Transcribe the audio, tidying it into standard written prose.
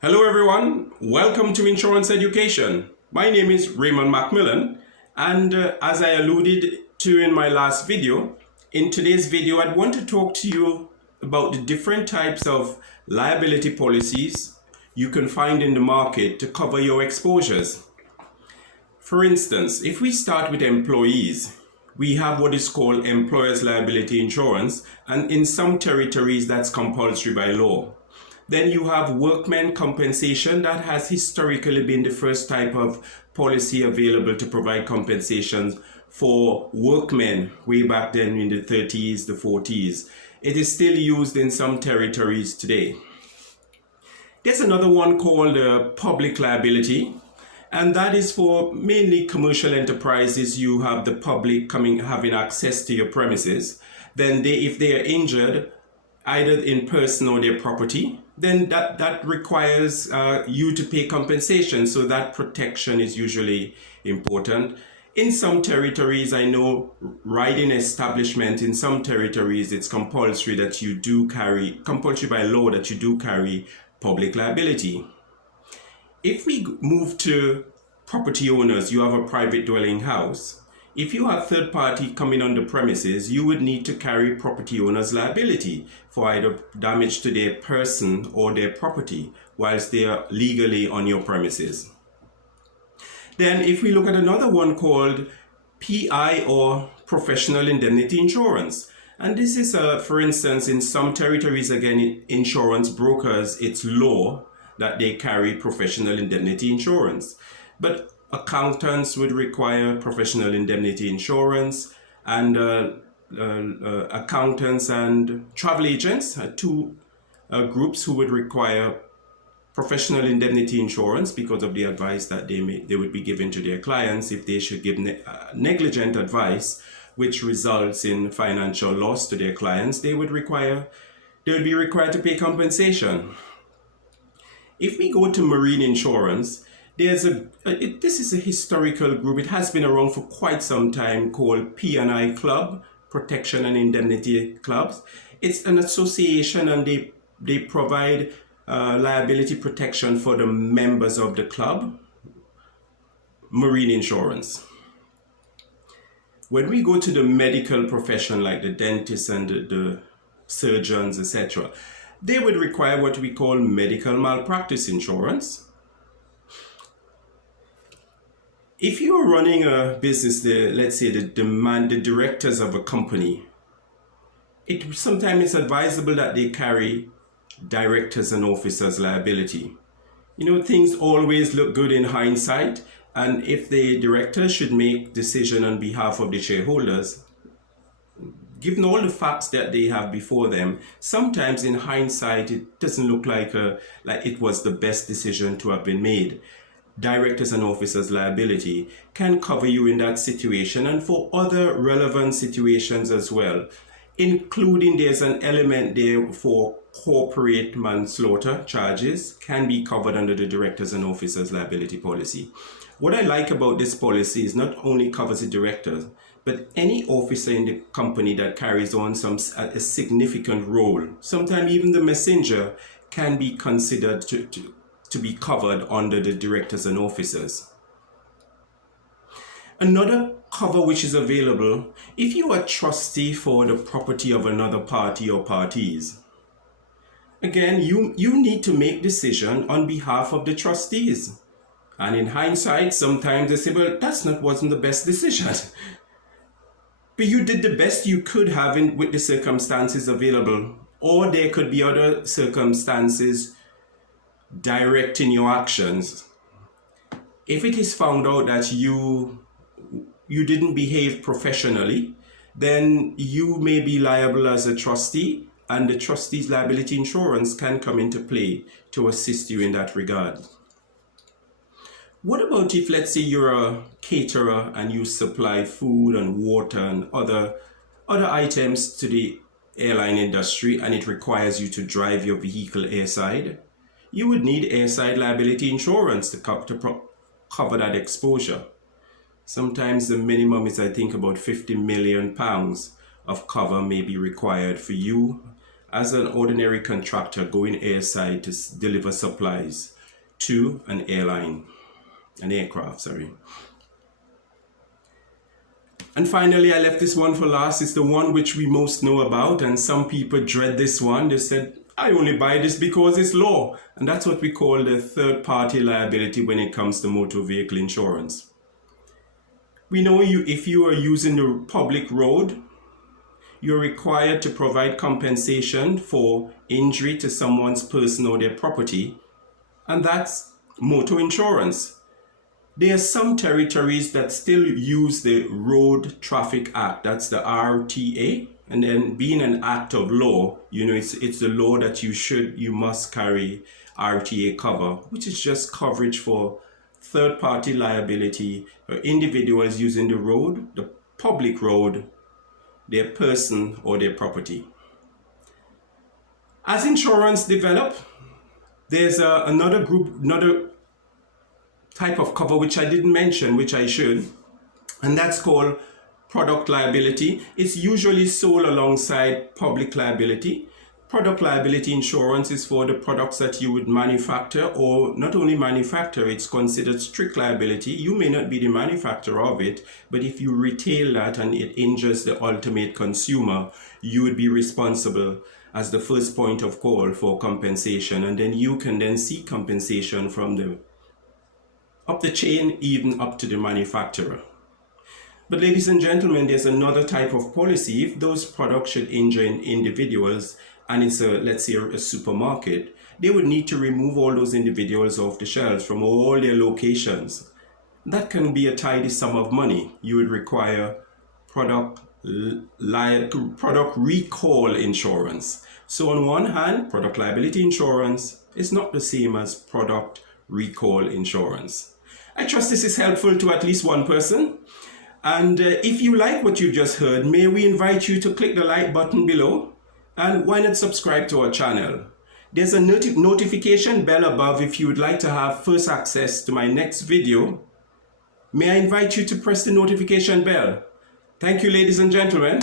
Hello everyone, welcome to Insurance Education. My name is Raymond Macmillan, and as I alluded to in my last video, in today's video I'd want to talk to you about the different types of liability policies you can find in the market to cover your exposures. For instance, if we start with employees, we have what is called employer's liability insurance, and in some territories that's compulsory by law. Then you have workmen compensation. That has historically been the first type of policy available to provide compensations for workmen way back then in the 30s, the 40s. It is still used in some territories today. There's another one called public liability, and that is for mainly commercial enterprises. You have the public having access to your premises. Then if they are injured, either in person or their property, then that requires you to pay compensation. So that protection is usually important. In some territories, I know riding establishment, in some territories, it's compulsory that you do carry, compulsory by law that you do carry public liability. If we move to property owners, you have a private dwelling house. If you have third party coming on the premises, you would need to carry property owner's liability for either damage to their person or their property whilst they are legally on your premises. Then if we look at another one called PI or professional indemnity insurance, and this is, for instance, in some territories, again, insurance brokers, it's law that they carry professional indemnity insurance. But accountants would require professional indemnity insurance, and accountants and travel agents are two groups who would require professional indemnity insurance because of the advice that they would be giving to their clients if they should give negligent advice which results in financial loss to their clients. They would be required to pay compensation. If we go to marine insurance, this is a historical group. It has been around for quite some time, called P&I Club, Protection and Indemnity Clubs. It's an association, and they provide liability protection for the members of the club. Marine insurance. When we go to the medical profession, like the dentists and the surgeons, etc., they would require what we call medical malpractice insurance. If you're running a business, let's say the directors of a company, sometimes it's advisable that they carry directors and officers liability. Things always look good in hindsight, and if the director should make decision on behalf of the shareholders, given all the facts that they have before them, sometimes in hindsight it doesn't look like it was the best decision to have been made. Directors and officers liability can cover you in that situation and for other relevant situations as well, including there's an element there for corporate manslaughter charges can be covered under the directors and officers liability policy. What I like about this policy is not only covers the directors, but any officer in the company that carries on a significant role, sometimes even the messenger, can be considered to be covered under the directors and officers. Another cover which is available, if you are a trustee for the property of another party or parties, again, you need to make decision on behalf of the trustees. And in hindsight, sometimes they say, well, wasn't the best decision. But you did the best you could have with the circumstances available. Or there could be other circumstances directing your actions. If it is found out that you didn't behave professionally, then you may be liable as a trustee, and the trustees liability insurance can come into play to assist you in that regard. What about if, let's say, you're a caterer and you supply food and water and other items to the airline industry, and it requires you to drive your vehicle airside? You would need airside liability insurance to cover that exposure. Sometimes the minimum is, I think, about £50 million of cover may be required for you as an ordinary contractor going airside to deliver supplies to an aircraft, sorry. And finally, I left this one for last. It's the one which we most know about, and some people dread this one. They said, I only buy this because it's law. And that's what we call the third-party liability when it comes to motor vehicle insurance. We know if you are using the public road, you're required to provide compensation for injury to someone's person or their property, and that's motor insurance. There are some territories that still use the Road Traffic Act, that's the RTA, and then being an act of law, it's the law that you must carry RTA cover, which is just coverage for third-party liability for individuals using the road, the public road, their person or their property. As insurance develop, there's another type of cover which I didn't mention, which I should, and that's called product liability. It's usually sold alongside public liability. Product liability insurance is for the products that you would manufacture, or not only manufacture, it's considered strict liability. You may not be the manufacturer of it, but if you retail that and it injures the ultimate consumer, you would be responsible as the first point of call for compensation, and then you can then seek compensation from up the chain, even up to the manufacturer. But ladies and gentlemen, there's another type of policy. If those products should injure individuals, and it's let's say a supermarket, they would need to remove all those individuals off the shelves from all their locations. That can be a tidy sum of money. You would require product recall insurance. So on one hand, product liability insurance is not the same as product recall insurance. I trust this is helpful to at least one person. And if you like what you just heard, may we invite you to click the like button below, and why not subscribe to our channel? There's a notification bell above if you would like to have first access to my next video. May I invite you to press the notification bell? Thank you, ladies and gentlemen.